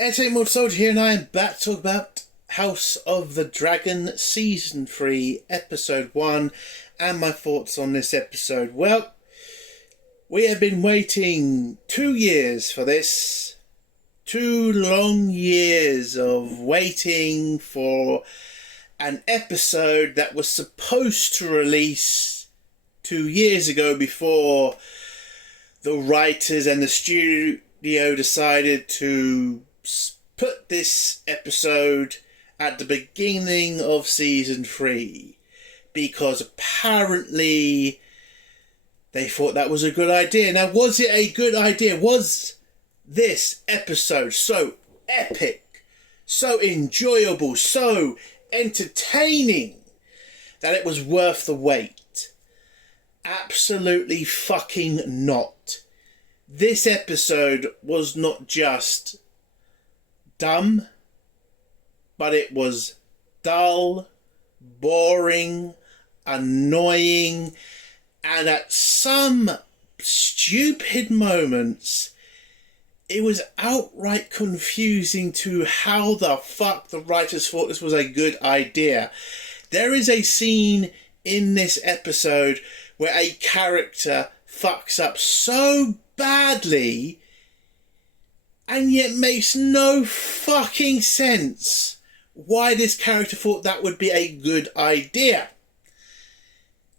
Entertainment Soldier here, and I am back to talk about House of the Dragon Season 3, Episode 1, and my thoughts on this episode. Well, we have been waiting 2 years for this. 2 long years of waiting for an episode that was supposed to release 2 years ago before the writers and the studio decided to put this episode at the beginning of season 3 because apparently they thought that was a good idea. Now, was it a good idea? Was this episode so epic, so enjoyable, so entertaining that it was worth the wait? Absolutely fucking not. This episode was not just dumb, but it was dull, boring, annoying, and at some stupid moments, it was outright confusing to how the fuck the writers thought this was a good idea. There is a scene in this episode where a character fucks up so badly and yet makes no fucking sense why this character thought that would be a good idea.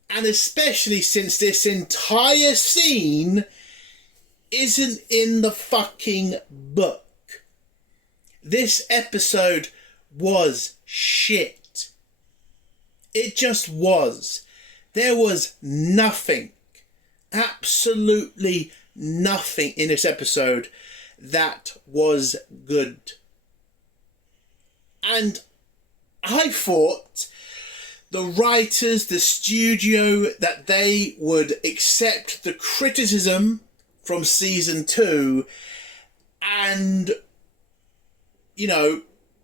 And especially since this entire scene isn't in the fucking book. This episode was shit. It just was. There was nothing, absolutely nothing in this episode that was good. And I thought the writers, the studio, that they would accept the criticism from season 2 and,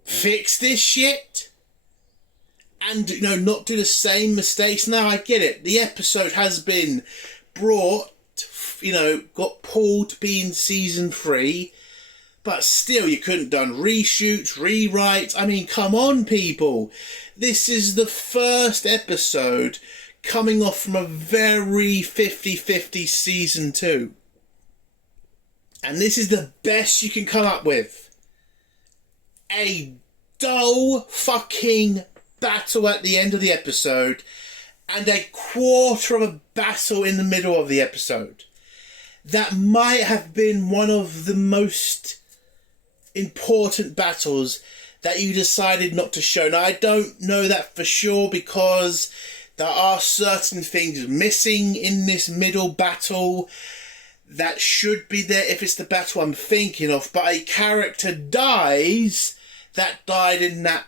fix this shit and, not do the same mistakes. Now, I get it. The episode has been brought, got pulled to be in season 3, but still you couldn't done reshoots, rewrites. I mean, come on, people. This is the first episode coming off from a very 50-50 season 2. And this is the best you can come up with. A dull fucking battle at the end of the episode and a quarter of a battle in the middle of the episode. That might have been one of the most important battles that you decided not to show. Now, I don't know that for sure because there are certain things missing in this middle battle that should be there if it's the battle I'm thinking of, but a character dies that died in that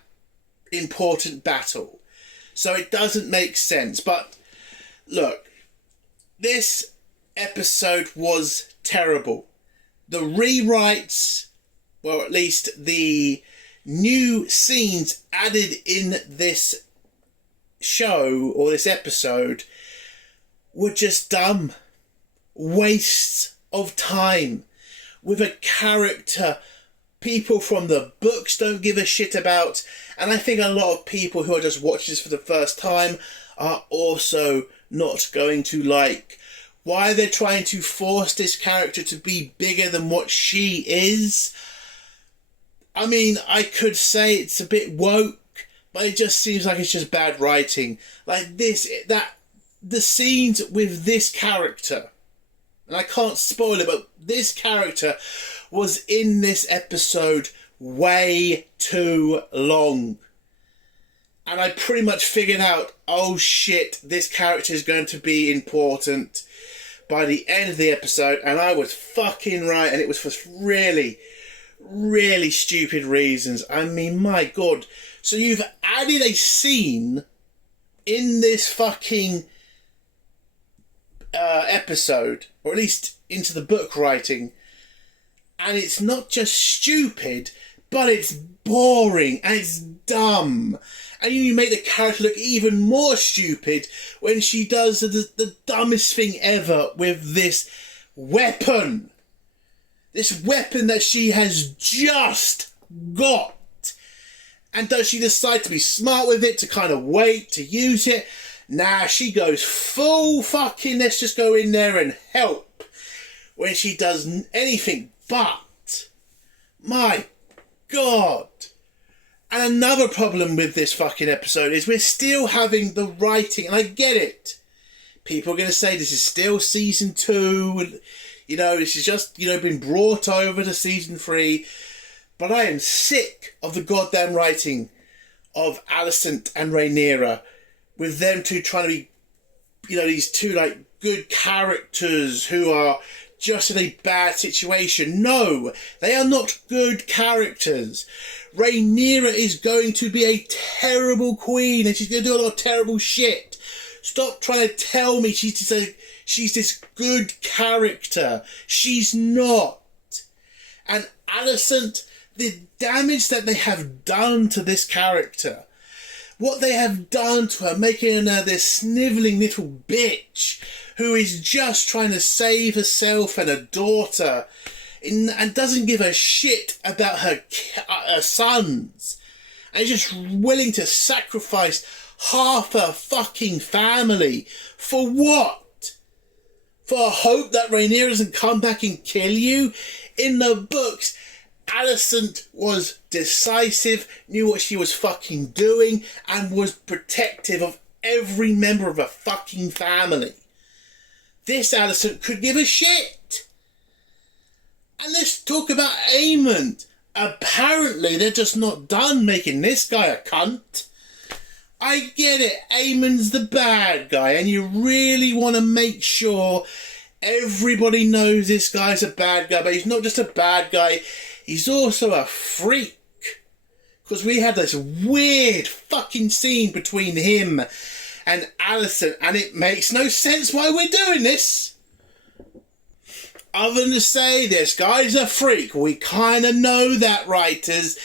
important battle. So it doesn't make sense. But look, this episode was terrible. The rewrites, well, at least the new scenes added in this show or this episode were just dumb. Wastes of time with a character people from the books don't give a shit about, and I think a lot of people who are just watching this for the first time are also not going to like why they're trying to force this character to be bigger than what she is. I mean, I could say it's a bit woke, but it just seems like it's just bad writing. Like the scenes with this character, and I can't spoil it, but this character was in this episode way too long. And I pretty much figured out, oh shit, this character is going to be important by the end of the episode. And I was fucking right. And it was for really, really stupid reasons. I mean, my God. So you've added a scene in this fucking episode, or at least into the book writing, and it's not just stupid, but it's boring and it's dumb, and you make the character look even more stupid when she does the dumbest thing ever with this weapon. This weapon that she has just got. And does she decide to be smart with it, to kind of wait, to use it? Nah, she goes full fucking, let's just go in there and help. When she does anything but. My God. And another problem with this fucking episode is we're still having the writing, and I get it. People are going to say this is still season 2, this is just, been brought over to season 3. But I am sick of the goddamn writing of Alicent and Rhaenyra, with them two trying to be, these two, good characters who are just in a bad situation. No, they are not good characters. Rhaenyra is going to be a terrible queen, and she's going to do a lot of terrible shit. Stop trying to tell me she's this good character. She's not. And Alicent, the damage that they have done to this character, what they have done to her, making her this snivelling little bitch who is just trying to save herself and her daughter and doesn't give a shit about her sons, and is just willing to sacrifice half her fucking family. For what? For hope that Rhaenyra doesn't come back and kill you? In the books, Alicent was decisive, knew what she was fucking doing, and was protective of every member of her fucking family. This Alicent could give a shit. And let's talk about Aemond. Apparently they're just not done making this guy a cunt. I get it, Aemond's the bad guy, and you really want to make sure everybody knows this guy's a bad guy, but he's not just a bad guy, he's also a freak. Because we had this weird fucking scene between him and Alicent, and it makes no sense why we're doing this. Other than to say this guy's a freak, we kind of know that, writers.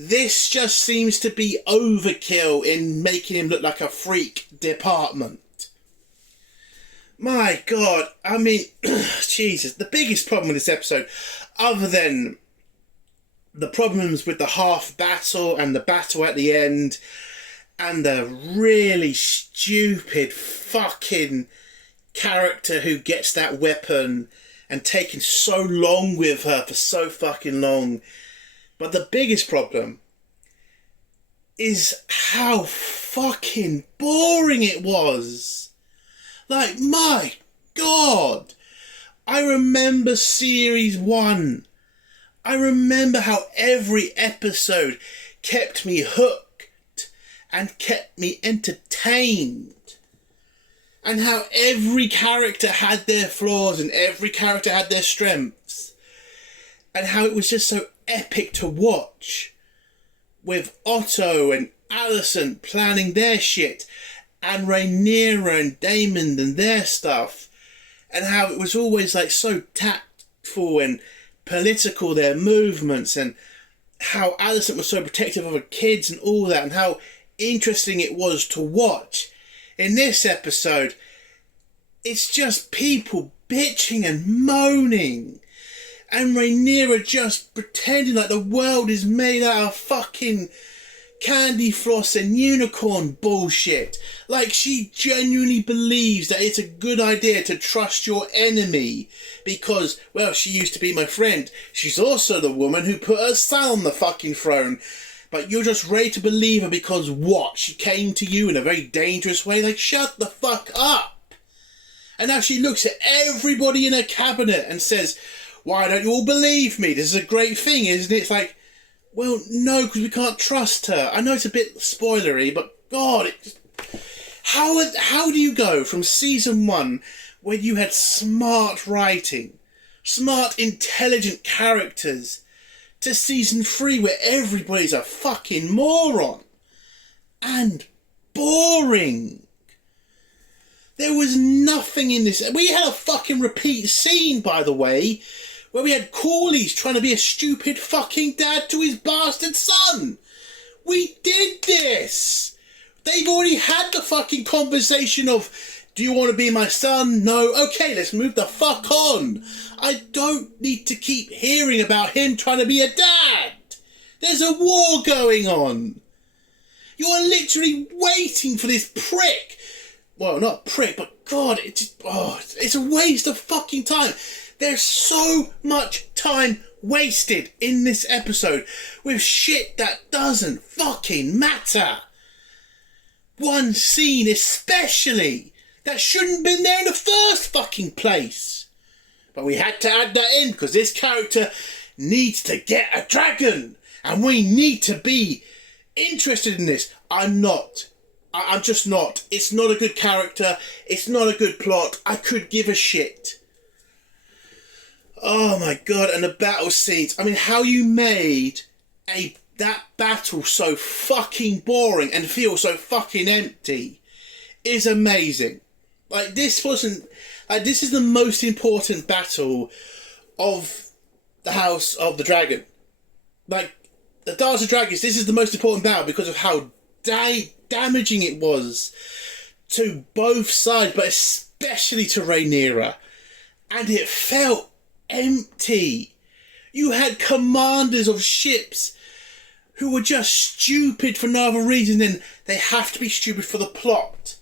This just seems to be overkill in making him look like a freak department. My God, I mean, Jesus, the biggest problem with this episode, other than the problems with the half battle and the battle at the end, and the really stupid fucking character who gets that weapon and taking so long with her for so fucking long. But the biggest problem is how fucking boring it was. Like, my God. I remember series 1. I remember how every episode kept me hooked and kept me entertained. And how every character had their flaws and every character had their strengths. And how it was just so epic to watch, with Otto and Alicent planning their shit, and Rhaenyra and Daemon and their stuff, and how it was always so tactful and political, their movements, and how Alicent was so protective of her kids and all that, and how interesting it was to watch. In this episode, it's just people bitching and moaning. And Rhaenyra just pretending like the world is made out of fucking candy floss and unicorn bullshit. Like she genuinely believes that it's a good idea to trust your enemy because, well, she used to be my friend. She's also the woman who put her son on the fucking throne. But you're just ready to believe her because what? She came to you in a very dangerous way? Like, shut the fuck up. And now she looks at everybody in her cabinet and says, why don't you all believe me? This is a great thing, isn't it? It's like, well, no, because we can't trust her. I know it's a bit spoilery, but God, how do you go from season 1 where you had smart writing, smart, intelligent characters, to season 3 where everybody's a fucking moron and boring? There was nothing in this. We had a fucking repeat scene, by the way, where we had Corlys trying to be a stupid fucking dad to his bastard son. We did this. They've already had the fucking conversation of, Do you want to be my son? No. Okay, let's move the fuck on. I don't need to keep hearing about him trying to be a dad. There's a war going on. You are literally waiting for this prick. Well, not prick, but God, it's a waste of fucking time. There's so much time wasted in this episode with shit that doesn't fucking matter. One scene especially that shouldn't have been there in the first fucking place. But we had to add that in because this character needs to get a dragon. And we need to be interested in this. I'm not. I'm just not. It's not a good character. It's not a good plot. I could give a shit. Oh my God. And the battle scenes. I mean, how you made that battle so fucking boring and feel so fucking empty is amazing. Like, this wasn't... Like, this is the most important battle of the House of the Dragon. Like, the Dance of Dragons, this is the most important battle because of how damaging it was to both sides, but especially to Rhaenyra. And it felt empty. You had commanders of ships who were just stupid for no other reason than they have to be stupid for the plot.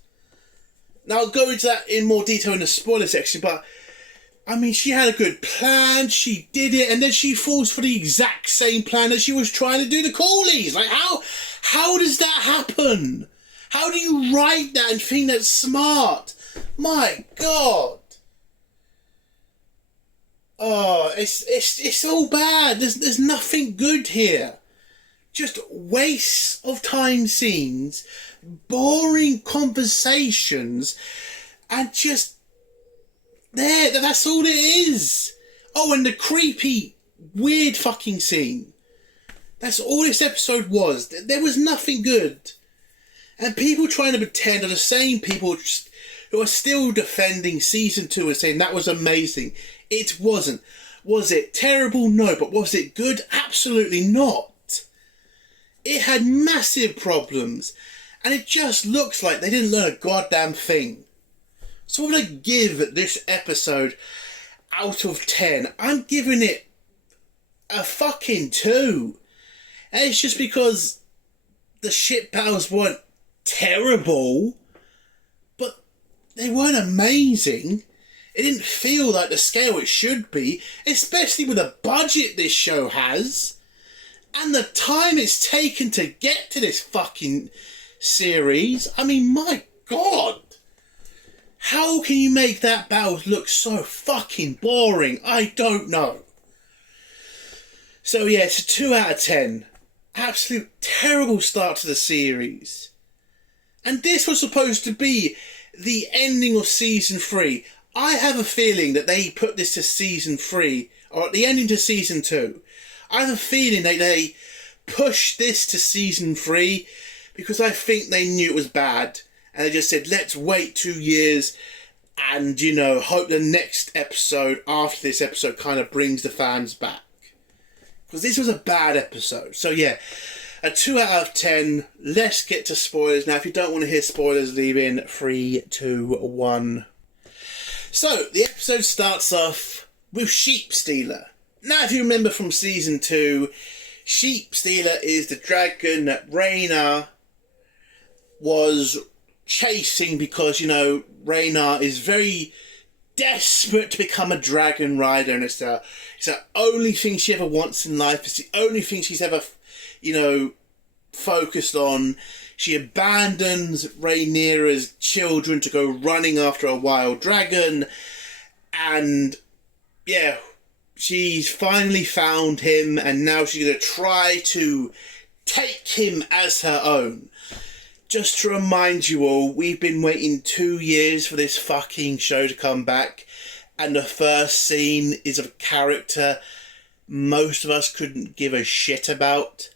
Now, I'll go into that in more detail in the spoiler section, but I mean, she had a good plan, she did it, and then she falls for the exact same plan that she was trying to do to Corlys. Like, how does that happen? How do you write that and think that's smart? My God. Oh, it's all bad. There's nothing good here. Just wastes of time scenes, boring conversations, and just that's all it is. Oh, and the creepy, weird fucking scene. That's all this episode was. There was nothing good. And people trying to pretend are the same people who are still defending season 2 and saying that was amazing. It wasn't. Was it terrible? No. But was it good? Absolutely not. It had massive problems. And it just looks like they didn't learn a goddamn thing. So I'm going to give this episode out of 10. I'm giving it a fucking 2. And it's just because the ship battles weren't terrible, but they weren't amazing. It didn't feel like the scale it should be, especially with the budget this show has. And the time it's taken to get to this fucking series. I mean, my God. How can you make that battle look so fucking boring? I don't know. So yeah, it's a 2 out of 10. Absolute terrible start to the series. And this was supposed to be the ending of season 3. I have a feeling that they put this to season 3, or the ending to season 2. I have a feeling that they pushed this to season 3 because I think they knew it was bad. And they just said, let's wait 2 years and, you know, hope the next episode after this episode kind of brings the fans back. Because this was a bad episode. So yeah, a 2 out of 10. Let's get to spoilers. Now, if you don't want to hear spoilers, leave in 3, 2, 1. So, the episode starts off with Sheep Stealer. Now, if you remember from season 2, Sheep Stealer is the dragon that Rhaenyra was chasing because, you know, Rhaenyra is very desperate to become a dragon rider, and it's the only thing she ever wants in life. It's the only thing she's ever, you know, focused on. She abandons Rhaenyra's children to go running after a wild dragon, and yeah, she's finally found him, and now she's going to try to take him as her own. Just to remind you all, we've been waiting 2 years for this fucking show to come back, and the first scene is of a character most of us couldn't give a shit about.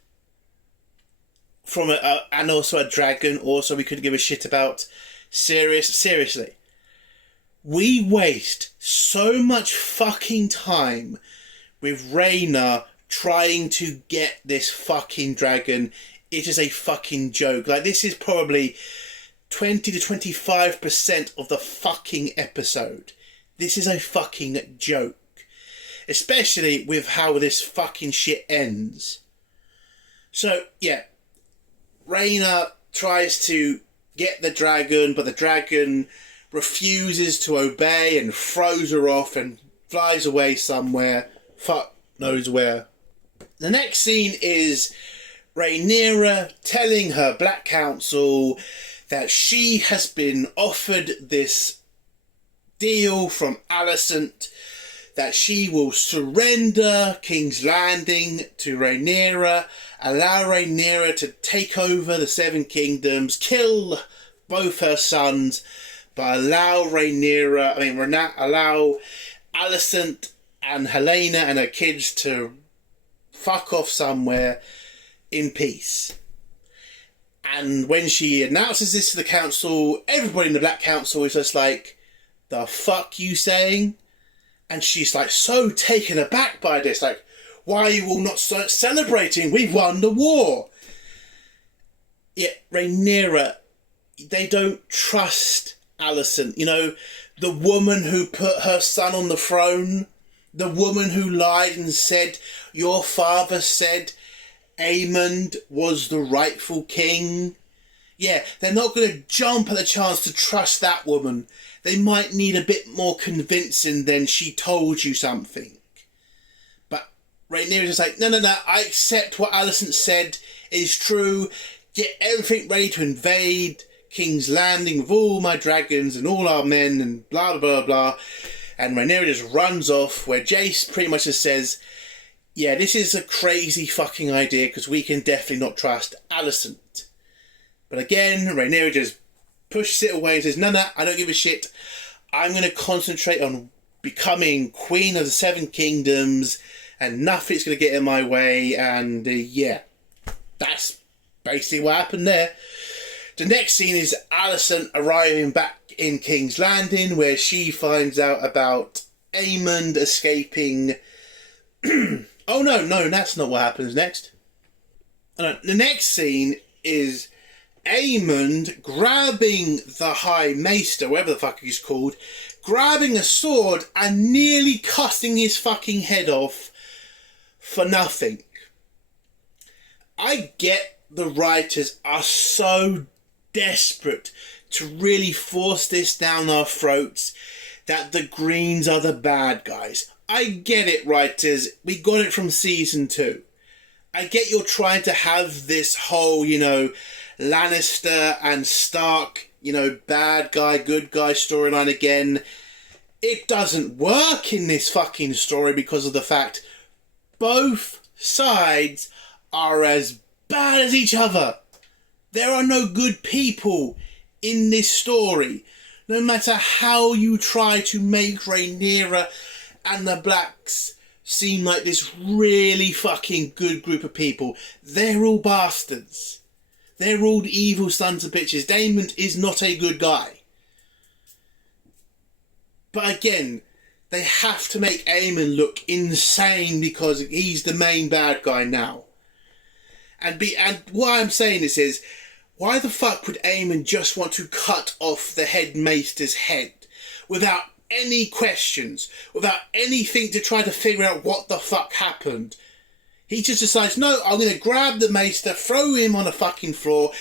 And also a dragon also we couldn't give a shit about. Seriously. We waste so much fucking time with Rhaenyra trying to get this fucking dragon. It is a fucking joke. Like, this is probably 20 to 25% of the fucking episode. This is a fucking joke. Especially with how this fucking shit ends. So, yeah. Rhaena tries to get the dragon, but the dragon refuses to obey and throws her off and flies away somewhere. Fuck knows where. The next scene is Rhaenyra telling her Black Council that she has been offered this deal from Alicent that she will surrender King's Landing to Rhaenyra, allow Rhaenyra to take over the Seven Kingdoms, kill both her sons, but allow Alicent and Helaena and her kids to fuck off somewhere in peace. And when she announces this to the council, everybody in the Black Council is just like, the fuck you saying? And she's like so taken aback by this, like, why are you all not celebrating? We've won the war. Yet Rhaenyra, they don't trust Alicent. You know, the woman who put her son on the throne, the woman who lied and said, your father said Aemond was the rightful king. Yeah, they're not going to jump at the chance to trust that woman. They might need a bit more convincing than she told you something. But Rhaenyra's just like, no, I accept what Alicent said is true. Get everything ready to invade King's Landing with all my dragons and all our men and blah, blah, blah, blah. And Rhaenyra just runs off, where Jace pretty much just says, yeah, this is a crazy fucking idea because we can definitely not trust Alicent. But again, Rhaenyra just pushes it away and says, no, I don't give a shit. I'm going to concentrate on becoming Queen of the Seven Kingdoms and nothing's going to get in my way. And yeah, that's basically what happened there. The next scene is Alicent arriving back in King's Landing, where she finds out about Aemond escaping. Oh no, that's not what happens next. The next scene is Aemond grabbing the High Maester, whatever the fuck he's called, grabbing a sword and nearly cutting his fucking head off for nothing. I get the writers are so desperate to really force this down our throats that the Greens are the bad guys. I get it, writers. We got it from season 2. I get you're trying to have this whole, Lannister and Stark, bad guy, good guy storyline again. It doesn't work in this fucking story because of the fact both sides are as bad as each other. There are no good people in this story. No matter how you try to make Rhaenyra and the Blacks seem like this really fucking good group of people, they're all bastards. They're all evil sons of bitches. Daemon is not a good guy. But again, they have to make Aemon look insane because he's the main bad guy now. And why I'm saying this is, why the fuck would Aemon just want to cut off the headmaster's head without any questions, without anything to try to figure out what the fuck happened? He just decides, no, I'm going to grab the maester, throw him on the fucking floor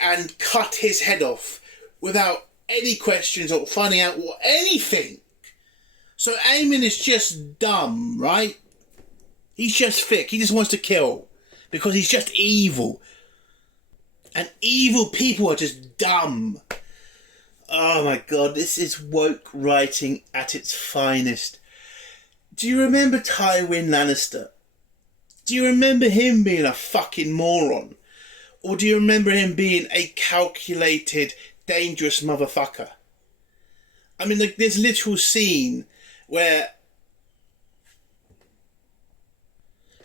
and cut his head off without any questions or finding out anything. So Aemon is just dumb, right? He's just thick. He just wants to kill because he's just evil. And evil people are just dumb. Oh my god, this is woke writing at its finest. Do you remember Tywin Lannister? Do you remember him being a fucking moron? Or do you remember him being a calculated, dangerous motherfucker? I mean, there's a literal scene where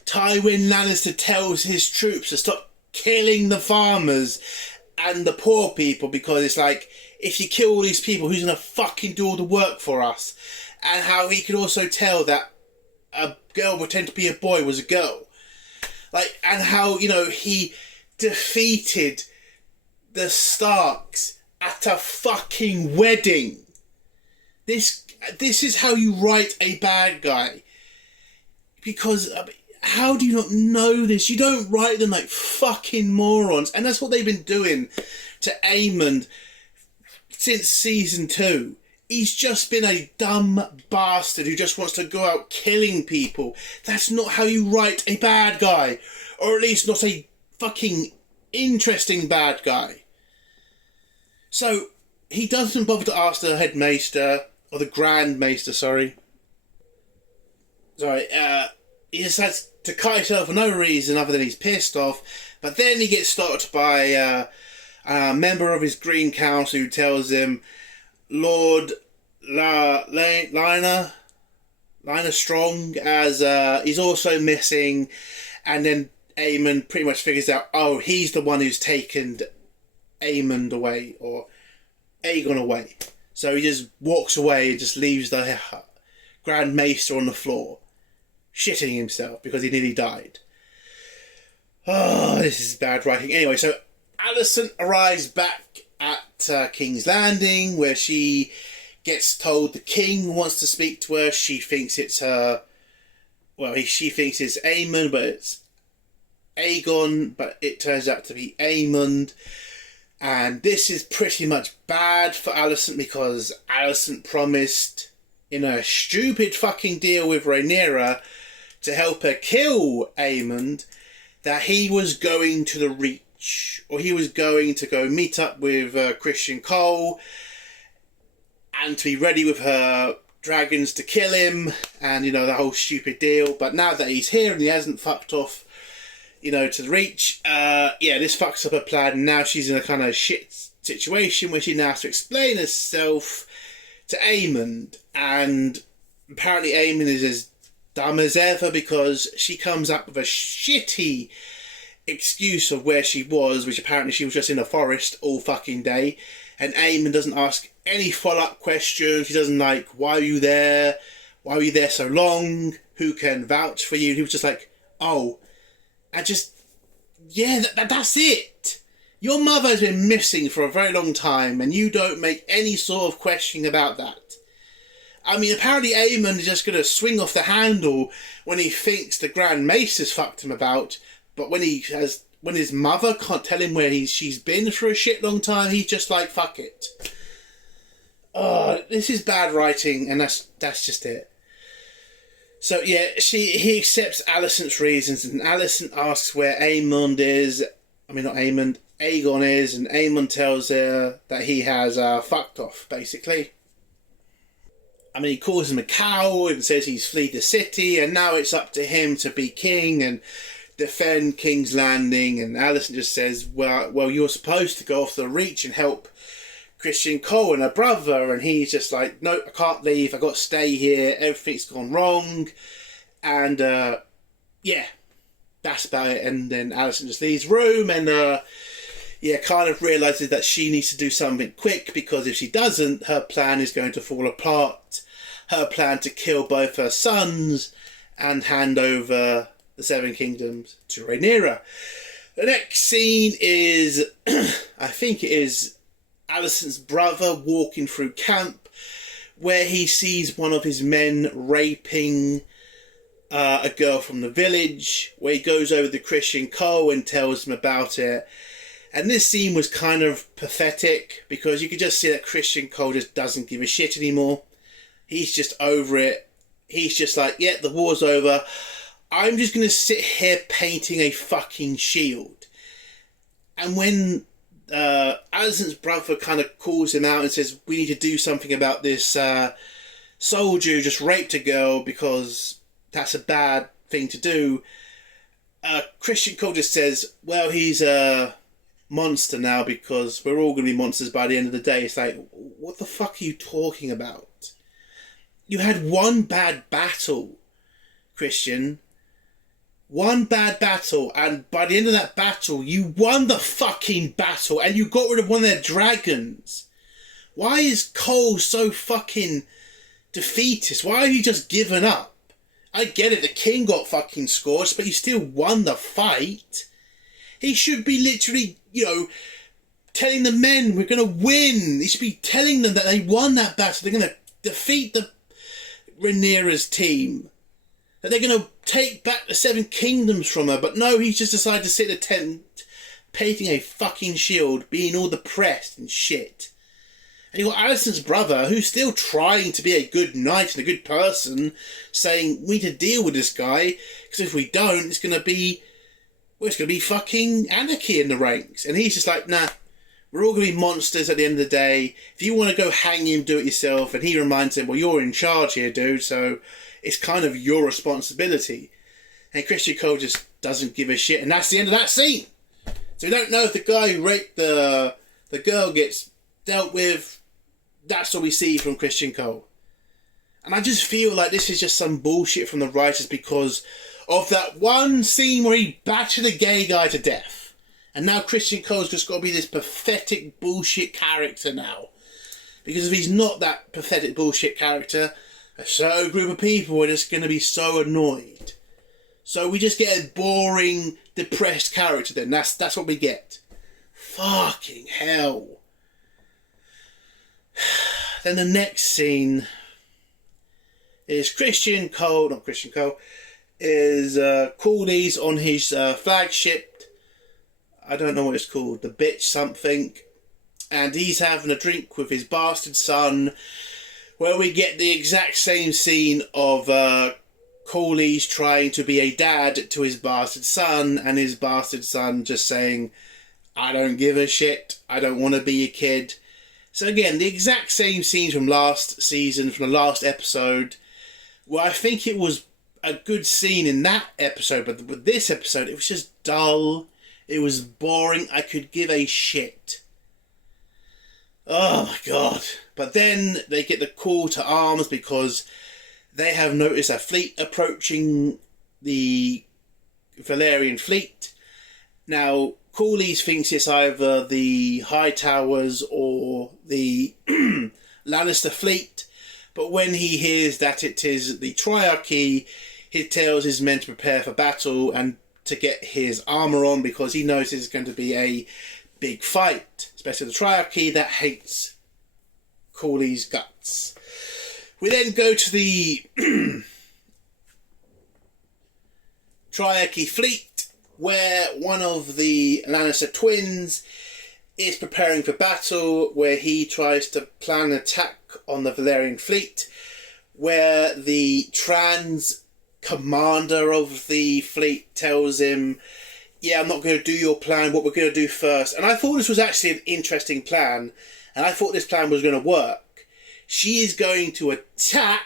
Tywin Lannister tells his troops to stop killing the farmers and the poor people because it's like, if you kill all these people, who's going to fucking do all the work for us? And how he could also tell that a girl pretending to be a boy was a girl. Like, and how, he defeated the Starks at a fucking wedding. This is how you write a bad guy. Because how do you not know this? You don't write them like fucking morons. And that's what they've been doing to Aemond since season 2. He's just been a dumb bastard who just wants to go out killing people. That's not how you write a bad guy. Or at least not a fucking interesting bad guy. So, he doesn't bother to ask the head maester, or the Grand Maester, sorry. He just has to cut himself for no reason other than he's pissed off. But then he gets stopped by a member of his Green Council who tells him, Lord Lina Strong, as he's also missing. And then Aemond pretty much figures out, oh, he's the one who's taken Aemond away, or Aegon away. So he just walks away and just leaves the Grand Maester on the floor, shitting himself because he nearly died. Oh, this is bad writing. Anyway, so Alicent arrives back at King's Landing, where she gets told the king wants to speak to her. She thinks it's her... Well, she thinks it's Aemond, but it's Aegon, but it turns out to be Aemond. And this is pretty much bad for Alicent, because Alicent promised in a stupid fucking deal with Rhaenyra to help her kill Aemond that he was going to the Reach, or he was going to go meet up with Christian Cole and to be ready with her dragons to kill him, and, you know, the whole stupid deal. But now that he's here and he hasn't fucked off, you know, to the Reach, this fucks up her plan, and now she's in a kind of shit situation where she now has to explain herself to Aemond, and apparently Aemond is as dumb as ever, because she comes up with a shitty excuse of where she was, which apparently she was just in a forest all fucking day, and Aemond doesn't ask any follow-up questions. He doesn't like, why are you there? Why were you there so long? Who can vouch for you? He was just like, oh, that's it. Your mother has been missing for a very long time, and you don't make any sort of questioning about that. I mean, apparently Aemond is just going to swing off the handle when he thinks the Grand Maester's fucked him about, but when his mother can't tell him where she's been for a shit long time, he's just like, fuck it. Oh, this is bad writing, and that's just it. So yeah, he accepts Alicent's reasons, and Alicent asks where Aemond is. I mean, not Aemond, Aegon is, and Aemond tells her that he has fucked off, basically. I mean, he calls him a coward and says he's fled the city, and now it's up to him to be king and defend King's Landing. And Alicent just says, well, you're supposed to go off the Reach and help Christian Cole and her brother. And he's just like, no, I can't leave. I got to stay here. Everything's gone wrong. And that's about it. And then Alicent just leaves room and kind of realises that she needs to do something quick, because if she doesn't, her plan is going to fall apart. Her plan to kill both her sons and hand over the Seven Kingdoms to Rhaenyra. The next scene is, I think it is Alicent's brother walking through camp, where he sees one of his men raping a girl from the village, where he goes over to Christian Cole and tells him about it. And this scene was kind of pathetic, because you could just see that Christian Cole just doesn't give a shit anymore. He's just over it. He's just like, yeah, the war's over. I'm just going to sit here painting a fucking shield. And when Alicent's brother kind of calls him out and says, we need to do something about this soldier who just raped a girl, because that's a bad thing to do, Christian Cole just says, well, he's a monster now, because we're all going to be monsters by the end of the day. It's like, what the fuck are you talking about? You had one bad battle, Christian. One bad battle, and by the end of that battle, you won the fucking battle, and you got rid of one of their dragons. Why is Cole so fucking defeatist? Why have you just given up? I get it, the king got fucking scorched, but you still won the fight. He should be literally, telling the men we're going to win. He should be telling them that they won that battle. They're going to defeat the Rhaenyra's team. That they're going to take back the Seven Kingdoms from her. But no, he's just decided to sit in a tent, painting a fucking shield, being all depressed and shit. And you've got Alicent's brother, who's still trying to be a good knight and a good person, saying, we need to deal with this guy, because if we don't, it's going to be fucking anarchy in the ranks. And he's just like, nah, we're all going to be monsters at the end of the day. If you want to go hang him, do it yourself. And he reminds him, well, you're in charge here, dude, so it's kind of your responsibility. And Christian Cole just doesn't give a shit, and that's the end of that scene. So we don't know if the guy who raped the girl gets dealt with. That's all we see from Christian Cole. And I just feel like this is just some bullshit from the writers because of that one scene where he battered a gay guy to death. And now Christian Cole's just got to be this pathetic bullshit character now. Because if he's not that pathetic bullshit character, a certain group of people are just going to be so annoyed. So we just get a boring, depressed character then. That's what we get. Fucking hell. Then the next scene is Corlys on his flagship. I don't know what it's called, the bitch something. And he's having a drink with his bastard son, where we get the exact same scene of Corlys trying to be a dad to his bastard son, and his bastard son just saying, I don't give a shit, I don't want to be a kid. So again, the exact same scenes from last season, from the last episode, where I think it was a good scene in that episode, but with this episode, it was just dull, it was boring, I could give a shit. Oh my god. But then they get the call to arms because they have noticed a fleet approaching the Valyrian fleet. Now, Corlys thinks it's either the Hightowers or the Lannister fleet, but when he hears that it is the Triarchy, he tells his men to prepare for battle and to get his armour on because he knows it's going to be a big fight, especially the Triarchy that hates Corlys' guts. We then go to the Triarchy fleet, where one of the Lannister twins is preparing for battle, where he tries to plan an attack on the Valyrian fleet, where the trans commander of the fleet tells him, yeah, I'm not going to do your plan, what we're going to do first. And I thought this was actually an interesting plan, and I thought this plan was going to work. She is going to attack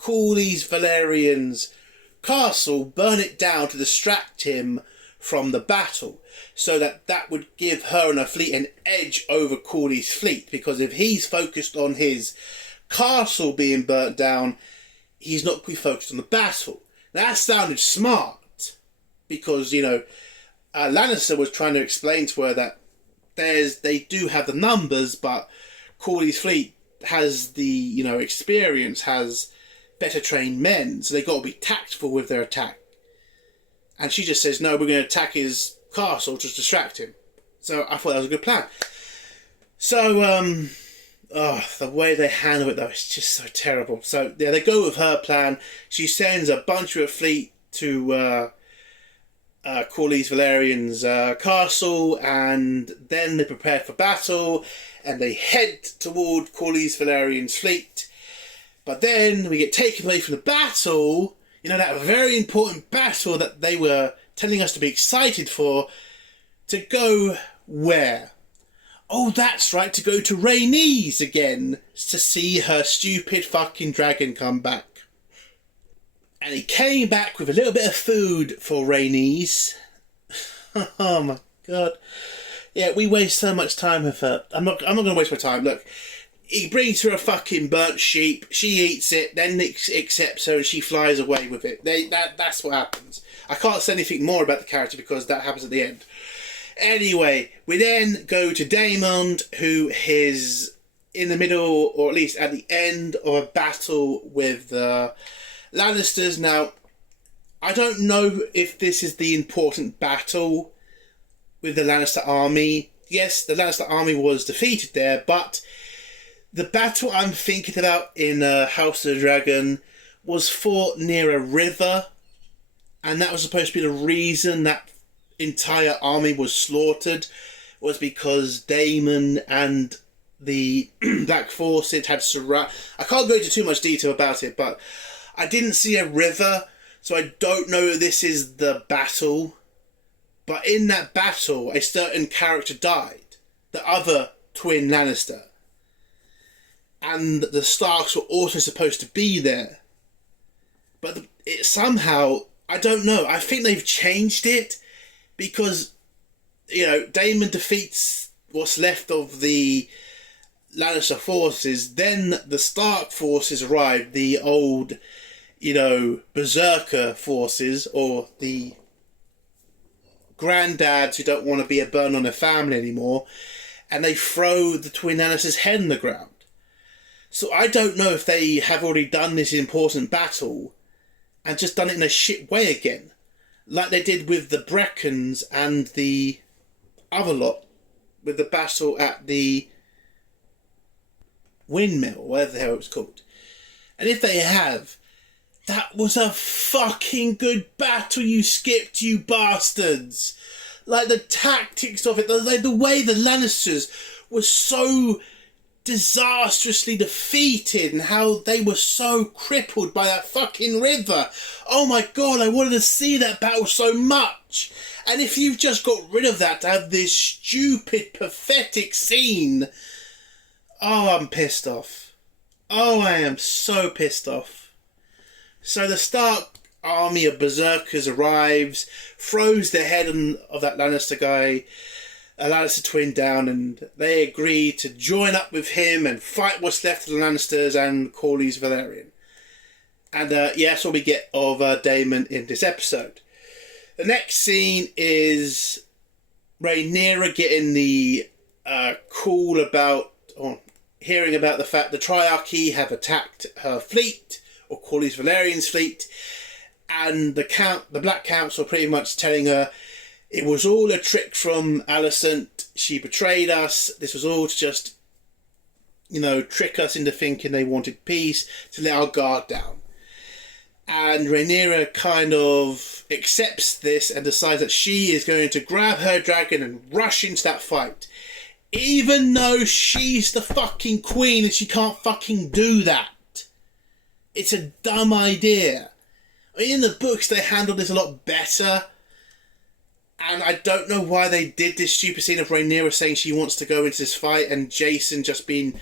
Corlys Valyrian's castle, burn it down to distract him from the battle, so that would give her and her fleet an edge over Corlys' fleet, because if he's focused on his castle being burnt down, he's not going to be focused on the battle. That sounded smart, because, you know, Lannister was trying to explain to her that they do have the numbers, but Corlys' fleet has the, you know, experience, has better trained men, so they've got to be tactful with their attack. And she just says, no, we're going to attack his castle to distract him. So I thought that was a good plan. So, the way they handle it, though, is just so terrible. So, yeah, they go with her plan. She sends a bunch of her fleet to Corlys Valyrian's castle, and then they prepare for battle, and they head toward Corlys Valyrian's fleet. But then we get taken away from the battle, you know, that very important battle that they were telling us to be excited for, to go where? Oh, that's right, to go to Rhaenys again, to see her stupid fucking dragon come back. And he came back with a little bit of food for Rhaenys. Oh my god. Yeah, we waste so much time with her. I'm not going to waste my time. Look, he brings her a fucking burnt sheep. She eats it, then accepts her, and she flies away with it. That's what happens. I can't say anything more about the character because that happens at the end. Anyway, we then go to Daemon, who is in the middle, or at least at the end, of a battle with the Lannisters. Now, I don't know if this is the important battle with the Lannister army, yes, the Lannister army was defeated there, but the battle I'm thinking about in House of the Dragon was fought near a river, and that was supposed to be the reason that entire army was slaughtered, was because Daemon and the Black Forces had surrounded... I can't go into too much detail about it, but I didn't see a river, so I don't know if this is the battle. But in that battle, a certain character died, the other twin Lannister. And the Starks were also supposed to be there. But it somehow, I don't know, I think they've changed it, because, you know, Daemon defeats what's left of the Lannister forces, then the Stark forces arrive, the old, you know, Berserker forces, or the granddads who don't want to be a burden on their family anymore, and they throw the twin Lannister's head in the ground. So I don't know if they have already done this important battle and just done it in a shit way again, like they did with the Breckons and the other lot with the battle at the windmill, whatever the hell it was called. And if they have, that was a fucking good battle you skipped, you bastards. Like, the tactics of it, the way the Lannisters were so disastrously defeated and how they were so crippled by that fucking river. Oh my god, I wanted to see that battle so much. And if you've just got rid of that to have this stupid, pathetic scene, oh, I'm pissed off. Oh, I am so pissed off. So the Stark army of Berserkers arrives, throws the head of that Lannister guy, a Lannister twin, down, and they agree to join up with him and fight what's left of the Lannisters and Corlys Velaryon. And that's what we get of Daemon in this episode. The next scene is Rhaenyra getting the call about, or hearing about the fact the Triarchy have attacked her fleet, or Corlys Velaryon's fleet, and the Black Council pretty much telling her it was all a trick from Alicent. She betrayed us. This was all to just, you know, trick us into thinking they wanted peace, to let our guard down. And Rhaenyra kind of accepts this and decides that she is going to grab her dragon and rush into that fight. Even though she's the fucking queen and she can't fucking do that. It's a dumb idea. I mean, in the books they handled this a lot better. And I don't know why they did this stupid scene of Rhaenyra saying she wants to go into this fight and Jason just being,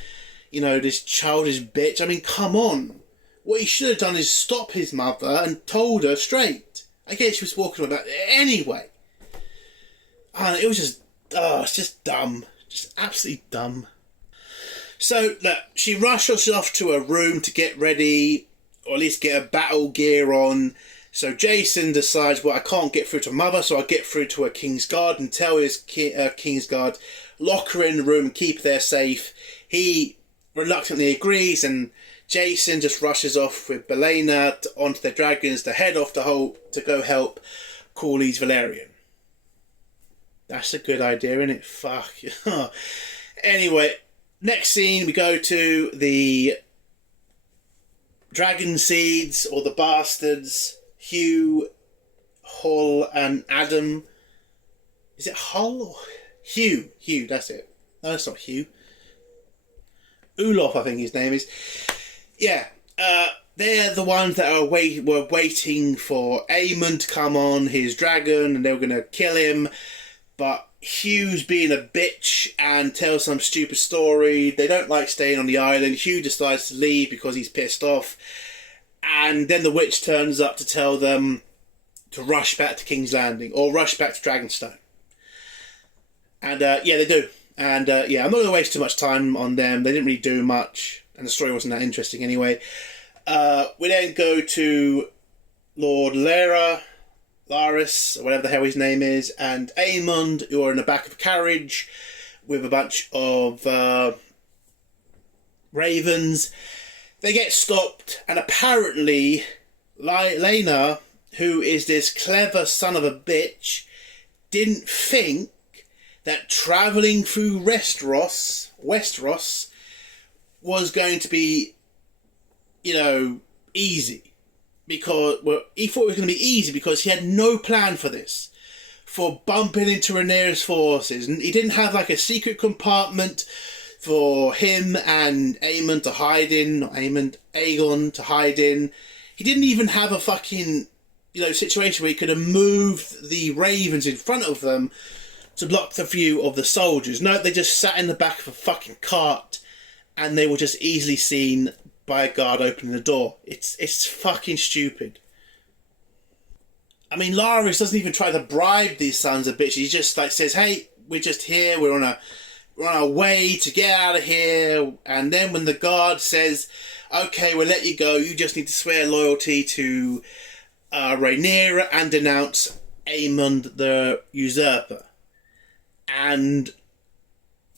you know, this childish bitch. I mean, come on. What he should have done is stop his mother and told her straight. I guess she was walking about it anyway. And it was just, it's just dumb. Just absolutely dumb. So, look, she rushes off to her room to get ready, or at least get her battle gear on. So Jason decides, well, I can't get through to Mother, so I'll get through to her Kingsguard and tell his Kingsguard, lock her in the room and keep her there safe. He reluctantly agrees, and Jason just rushes off with Belena onto the dragons to head off to go help Corlys Velaryon. That's a good idea, isn't it? Fuck. Anyway, next scene, we go to the Dragon Seeds, or the Bastards, Hugh, Hull, and Adam. Is it Hull? Or Hugh. Hugh, that's it. No, it's not Hugh. Ulof, I think his name is. Yeah, they're the ones that were waiting for Aemon to come on his dragon, and they were going to kill him. But Hugh's being a bitch and tells some stupid story. They don't like staying on the island. Hugh decides to leave because he's pissed off. And then the witch turns up to tell them to rush back to King's Landing, or rush back to Dragonstone. And they do. And I'm not going to waste too much time on them. They didn't really do much, and the story wasn't that interesting anyway. We then go to Lord Laris, or whatever the hell his name is, and Aemond, who are in the back of a carriage with a bunch of ravens. They get stopped, and apparently Laena, who is this clever son of a bitch, didn't think that travelling through Westeros was going to be, easy. Because, he thought it was going to be easy because he had no plan for this. For bumping into Rhaenyra's forces. And he didn't have like a secret compartment for him and Aemon to hide in. Not Aemon, Aegon to hide in. He didn't even have a fucking, situation where he could have moved the ravens in front of them to block the view of the soldiers. No, they just sat in the back of a fucking cart and they were just easily seen by a guard opening the door. It's fucking stupid. I mean, Larys doesn't even try to bribe these sons of bitches. He just says, "Hey, we're just here. We're on our way to get out of here." And then when the guard says, "Okay, we'll let you go. You just need to swear loyalty to Rhaenyra and denounce Aemond the usurper." And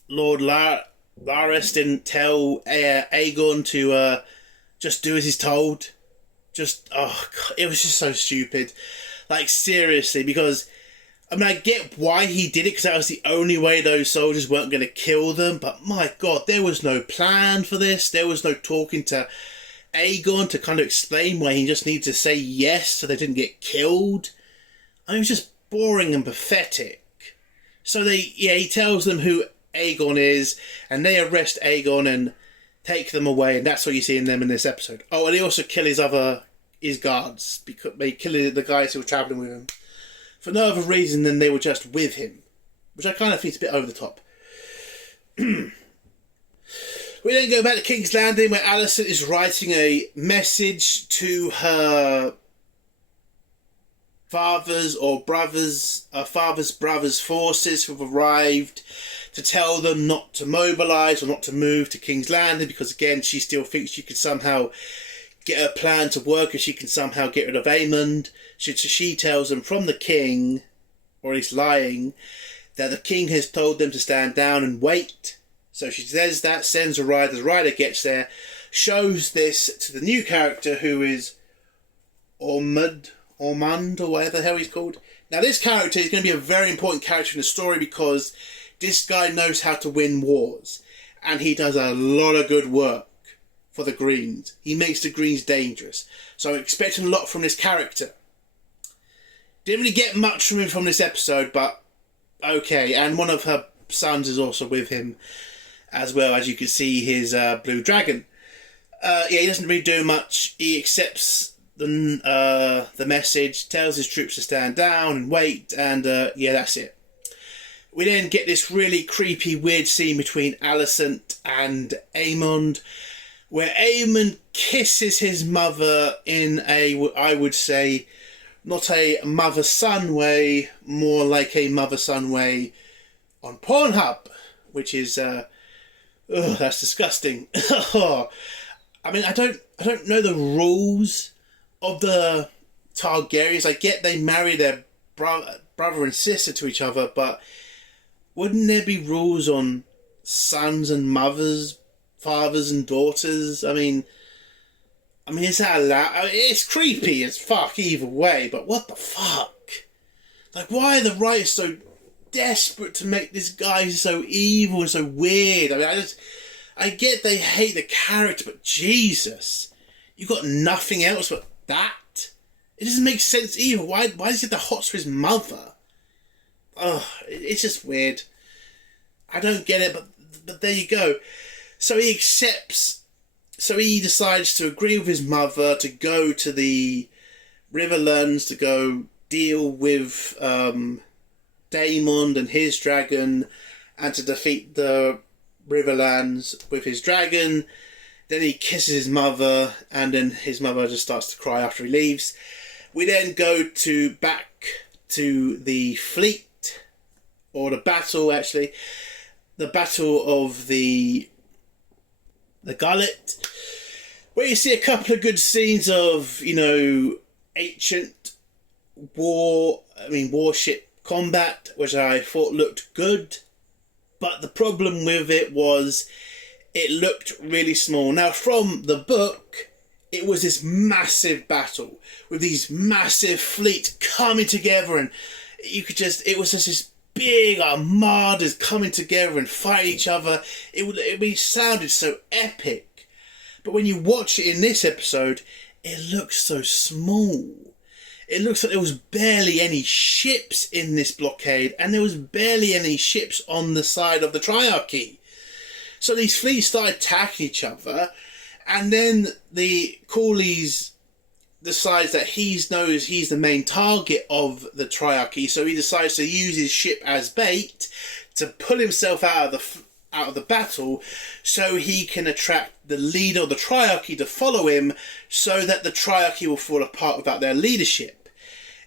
Lord Larys didn't tell Aegon to just do as he's told. It was just so stupid. Like, seriously, because, I get why he did it, because that was the only way those soldiers weren't going to kill them, but my God, there was no plan for this. There was no talking to Aegon to kind of explain why he just needed to say yes so they didn't get killed. It was just boring and pathetic. So he tells them who Aegon is, and they arrest Aegon and take them away, and that's what you see in them in this episode. Oh, and they also kill his guards, because they kill the guys who were travelling with him for no other reason than they were just with him, which I kind of think is a bit over the top. We then go back to King's Landing, where Alicent is writing a message to her father's brother's forces who've arrived, to tell them not to mobilise or not to move to King's Landing, because again, she still thinks she could somehow get her plan to work, and she can somehow get rid of Aemond. She tells them from the king, or at least lying, that the king has told them to stand down and wait. So she says that, sends a rider. The rider gets there, shows this to the new character, who is Ormond, or whatever the hell he's called. Now, this character is going to be a very important character in the story, because this guy knows how to win wars, and he does a lot of good work for the Greens. He makes the Greens dangerous. So I'm expecting a lot from this character. Didn't really get much from him from this episode, but okay. And one of her sons is also with him as well, as you can see, his blue dragon. He doesn't really do much. He accepts the message, tells his troops to stand down and wait, and that's it. We then get this really creepy, weird scene between Alicent and Aemond, where Aemond kisses his mother in I would say, not a mother-son way, more like a mother-son way on Pornhub, which is, that's disgusting. I don't know the rules of the Targaryens. I get they marry their brother and sister to each other, but wouldn't there be rules on sons and mothers, fathers and daughters? I mean, is that allowed? It's creepy as fuck either way, but what the fuck? Like, why are the writers so desperate to make this guy so evil and so weird? I get they hate the character, but Jesus, you got nothing else but that? It doesn't make sense either. Why does he have the hots for his mother? It's just weird. I don't get it, but there you go. So he accepts. So he decides to agree with his mother to go to the Riverlands to go deal with Daemon and his dragon, and to defeat the Riverlands with his dragon. Then he kisses his mother, and then his mother just starts to cry after he leaves. We then go back to the fleet, or the battle actually, the battle of the Gullet, where you see a couple of good scenes of, ancient warship combat, which I thought looked good. But the problem with it was it looked really small. Now, from the book, it was this massive battle with these massive fleets coming together, and it was just this big armadas coming together and fighting each other. It sounded so epic. But when you watch it in this episode, it looks so small. It looks like there was barely any ships in this blockade, and there was barely any ships on the side of the Triarchy. So these fleets started attacking each other, and then the Corlys decides that he knows he's the main target of the Triarchy, so he decides to use his ship as bait to pull himself out of the battle, so he can attract the leader of the Triarchy to follow him, so that the Triarchy will fall apart without their leadership.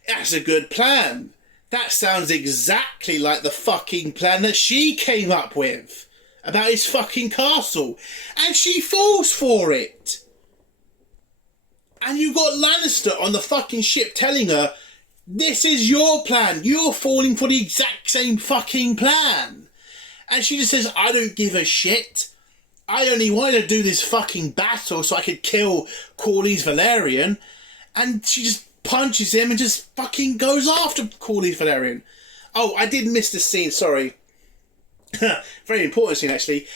That's a good plan. That sounds exactly like the fucking plan that she came up with about his fucking castle, and she falls for it. And you got Lannister on the fucking ship telling her, this is your plan, you're falling for the exact same fucking plan. And she just says, I don't give a shit. I only wanted to do this fucking battle so I could kill Corlys Velaryon. And she just punches him and just fucking goes after Corlys Velaryon. Oh, I did miss this scene, sorry. Very important scene, actually.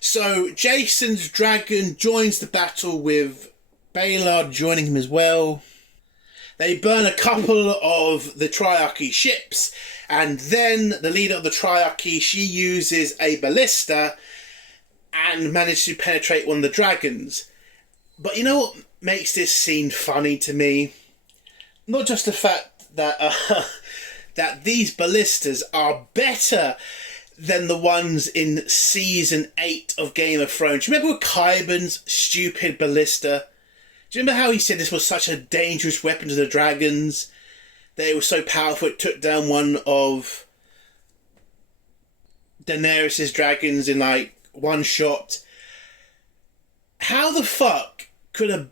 So, Jason's dragon joins the battle with Baelor joining him as well. They burn a couple of the Triarchy ships, and then the leader of the Triarchy, she uses a ballista and manages to penetrate one of the dragons. But you know what makes this scene funny to me? Not just the fact that that these ballistas are better than the ones in season 8 of Game of Thrones. Do you remember Qyburne's stupid ballista? Do you remember how he said this was such a dangerous weapon to the dragons? That it was so powerful it took down one of Daenerys' dragons in like one shot. How the fuck could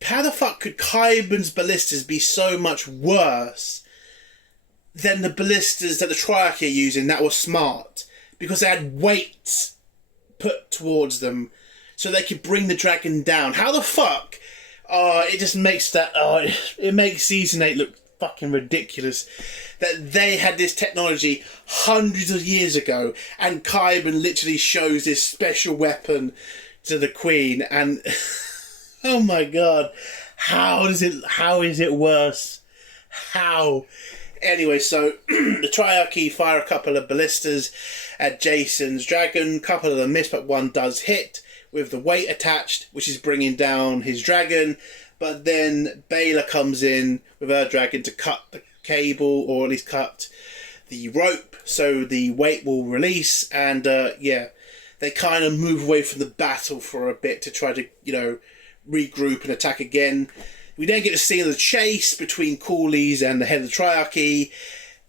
Qyburne's ballistas be so much worse than the ballistas that the Triarchy are using that were smart? Because they had weights put towards them so they could bring the dragon down. How the fuck? It just makes it makes season 8 look fucking ridiculous. That they had this technology hundreds of years ago, and Qyburne literally shows this special weapon to the Queen, and oh my god, how is it worse? How? Anyway, so the Triarchy fire a couple of ballistas at Jason's dragon. A couple of them miss, but one does hit with the weight attached, which is bringing down his dragon. But then Baelor comes in with her dragon to cut the cable, or at least cut the rope, so the weight will release. And they kind of move away from the battle for a bit to try to, regroup and attack again. We then get to see the chase between Corlys and the head of the Triarchy.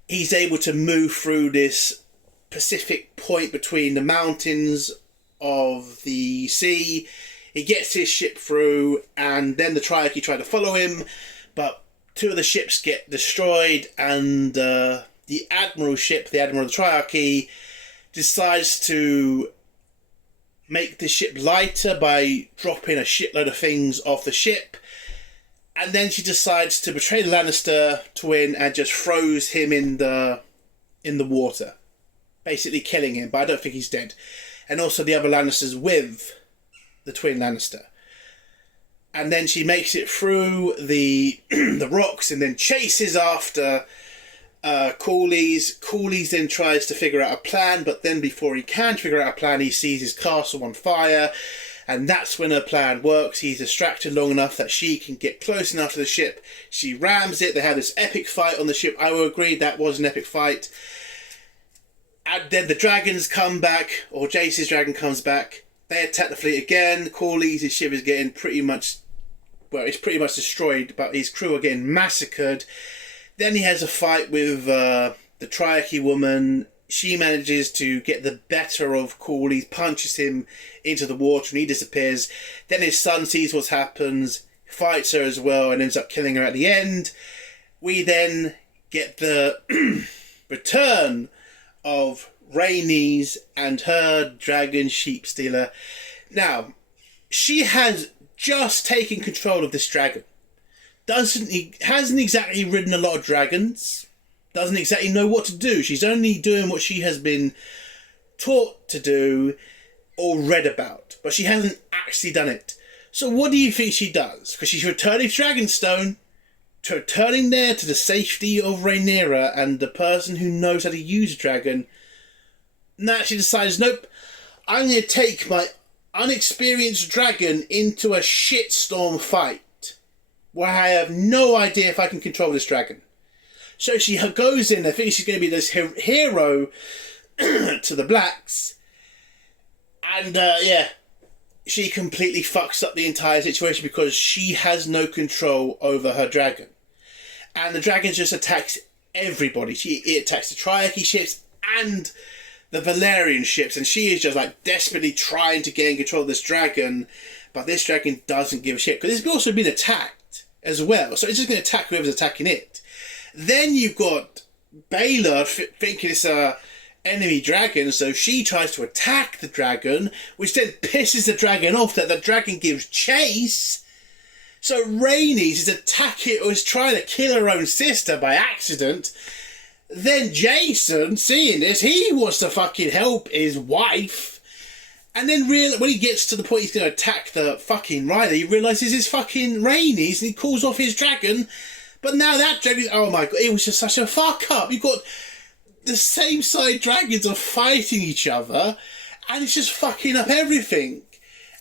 He's able to move through this Pacific point between the mountains of the sea. He gets his ship through, and then the Triarchy try to follow him, but two of the ships get destroyed, and the Admiral ship, the Admiral of the Triarchy, decides to make the ship lighter by dropping a shitload of things off the ship. And then she decides to betray the Lannister twin and just throws him in the water, basically killing him, but I don't think he's dead. And also the other Lannisters with the twin Lannister. And then she makes it through the the rocks and then chases after Corlys. Corlys then tries to figure out a plan, but then before he can figure out a plan, he sees his castle on fire. And that's when her plan works. He's distracted long enough that she can get close enough to the ship. She rams it. They have this epic fight on the ship. I will agree that was an epic fight. And then the dragons come back, or Jace's dragon comes back. They attack the fleet again. Corlys' ship is getting pretty much destroyed, but his crew are getting massacred. Then he has a fight with the Triarchy woman. She manages to get the better of Corlys, punches him into the water, and he disappears. Then his son sees what happens, fights her as well, and ends up killing her at the end. We then get the return of Rhaenys and her dragon Sheepstealer. Now, she has just taken control of this dragon. Hasn't exactly ridden a lot of dragons. doesn't exactly know what to do. She's only doing what she has been taught to do or read about, but she hasn't actually done it. So what do you think she does? Because she's returning to Dragonstone, returning there to the safety of Rhaenyra and the person who knows how to use a dragon. Now she decides, nope, I'm going to take my unexperienced dragon into a shitstorm fight where I have no idea if I can control this dragon. So she goes in, I think she's going to be this hero to the Blacks, and she completely fucks up the entire situation because she has no control over her dragon. And the dragon just attacks everybody. It attacks the Triarchy ships and the Valyrian ships, and she is just like desperately trying to gain control of this dragon, but this dragon doesn't give a shit because it's also been attacked as well, so it's just going to attack whoever's attacking it. Then you've got Baela thinking it's a enemy dragon, so she tries to attack the dragon, which then pisses the dragon off that the dragon gives chase. So Rhaenys is attacking or is trying to kill her own sister by accident. Then Jason, seeing this, he wants to fucking help his wife. And then when he gets to the point he's going to attack the fucking rider, he realises it's fucking Rhaenys and he calls off his dragon. But now that dragon, oh my god, it was just such a fuck up. You've got the same side dragons are fighting each other and it's just fucking up everything.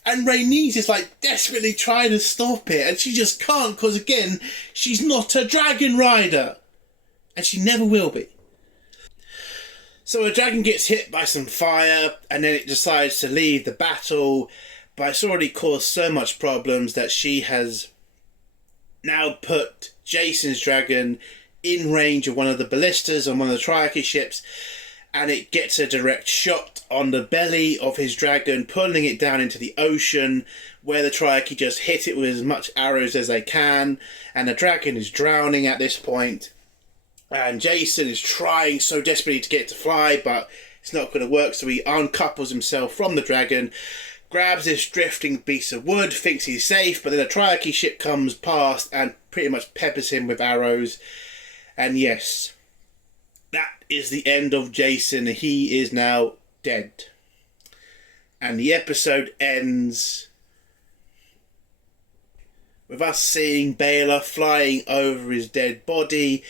And Rhaenys is like desperately trying to stop it and she just can't because again, she's not a dragon rider. And she never will be. So a dragon gets hit by some fire and then it decides to leave the battle, but it's already caused so much problems that she has now put Jason's dragon in range of one of the ballistas on one of the Triarchy ships, and it gets a direct shot on the belly of his dragon, pulling it down into the ocean, where the Triarchy just hit it with as much arrows as they can, and the dragon is drowning at this point. And Jason is trying so desperately to get it to fly, but it's not going to work, so he uncouples himself from the dragon, grabs this drifting piece of wood, thinks he's safe, but then a Triarchy ship comes past and pretty much peppers him with arrows. And yes, that is the end of Jason. He is now dead. And the episode ends with us seeing Baela flying over his dead body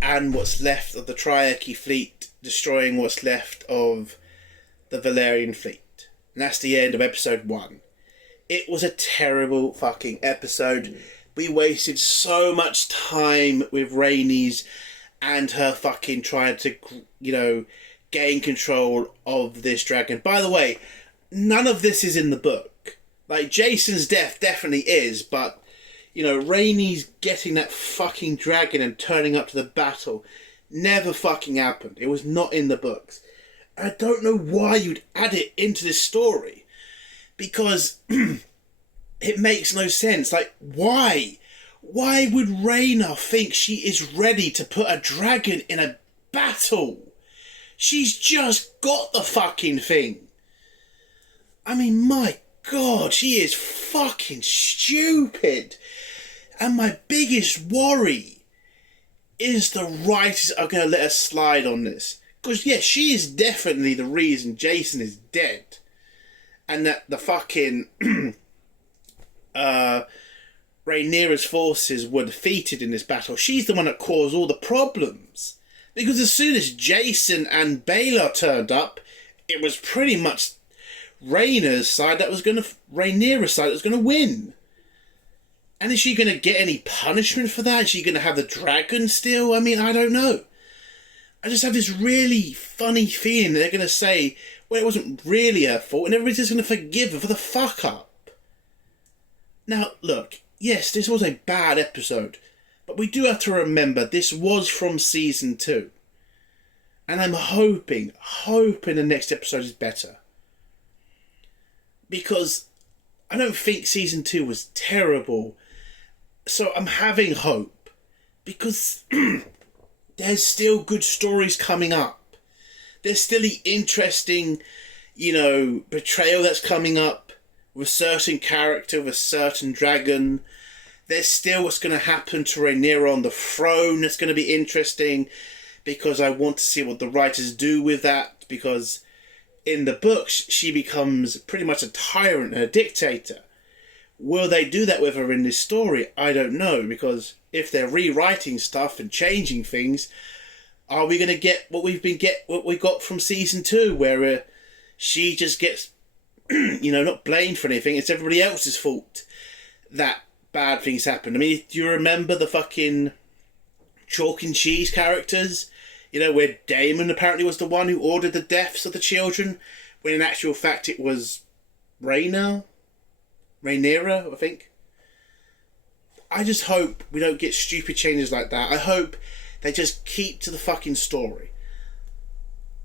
and what's left of the Triarchy fleet destroying what's left of the Valyrian fleet. And that's the end of episode 1. It was a terrible fucking episode. We wasted so much time with Rhaenys and her fucking trying to, gain control of this dragon. By the way, none of this is in the book. Like, Jason's death definitely is, but, Rhaenys getting that fucking dragon and turning up to the battle never fucking happened. It was not in the books. I don't know why you'd add it into this story, because it makes no sense. Like, why? Why would Rhaena think she is ready to put a dragon in a battle? She's just got the fucking thing. I mean, my god, she is fucking stupid. And my biggest worry is the writers are going to let us slide on this. Because, yes, she is definitely the reason Jason is dead. And that the fucking Rhaenyra's forces were defeated in this battle. She's the one that caused all the problems. Because as soon as Jason and Baela turned up, it was pretty much Rhaenyra's side that was going to win. And is she going to get any punishment for that? Is she going to have the dragon still? I mean, I don't know. I just have this really funny feeling that they're going to say, well, it wasn't really her fault, and everybody's just going to forgive her for the fuck up. Now, look, yes, this was a bad episode, but we do have to remember this was from season 2. And I'm hoping the next episode is better. Because I don't think season 2 was terrible, so I'm having hope. Because there's still good stories coming up. There's still the interesting, betrayal that's coming up with a certain character, with a certain dragon. There's still what's going to happen to Rhaenyra on the throne that's going to be interesting. because I want to see what the writers do with that, because in the books she becomes pretty much a tyrant and a dictator. Will they do that with her in this story? I don't know, because if they're rewriting stuff and changing things, are we going to get what we got from season 2, where she just gets, not blamed for anything? It's everybody else's fault that bad things happen. I mean, do you remember the fucking chalk and cheese characters? Where Damon apparently was the one who ordered the deaths of the children, when in actual fact it was Rhaenyra, I think. I just hope we don't get stupid changes like that. I hope they just keep to the fucking story.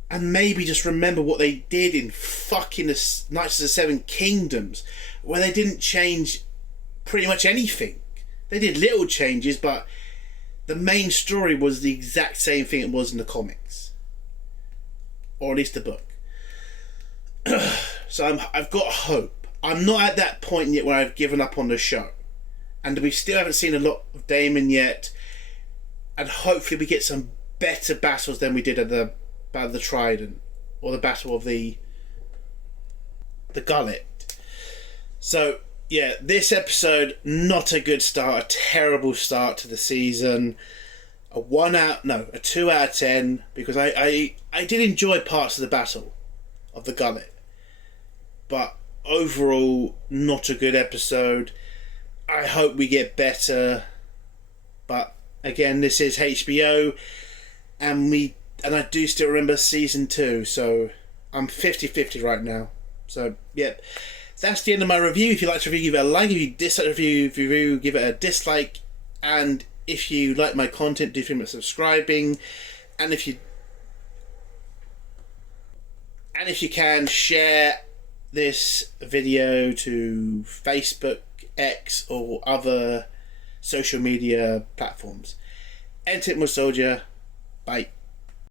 And maybe just remember what they did in fucking Knights of the Seven Kingdoms, where they didn't change pretty much anything. They did little changes, but the main story was the exact same thing it was in the comics. Or at least the book. So I've got hope. I'm not at that point yet where I've given up on the show. And we still haven't seen a lot of Daemon yet. And hopefully we get some better battles than we did at the Battle of the Trident. Or the Battle of the Gullet. So, yeah, this episode, not a good start. A terrible start to the season. A 2 out of 10. Because I did enjoy parts of the Battle of the Gullet. But overall, not a good episode. I hope we get better. But again, this is HBO, and I do still remember season 2, so I'm 50-50 right now. So yeah, that's the end of my review. If you like the review, give it a like. If you dislike the review, give it a dislike. And if you like my content, do think about subscribing. And if you can, share this video to Facebook, X, or other social media platforms. Entertainment Soldier, bye.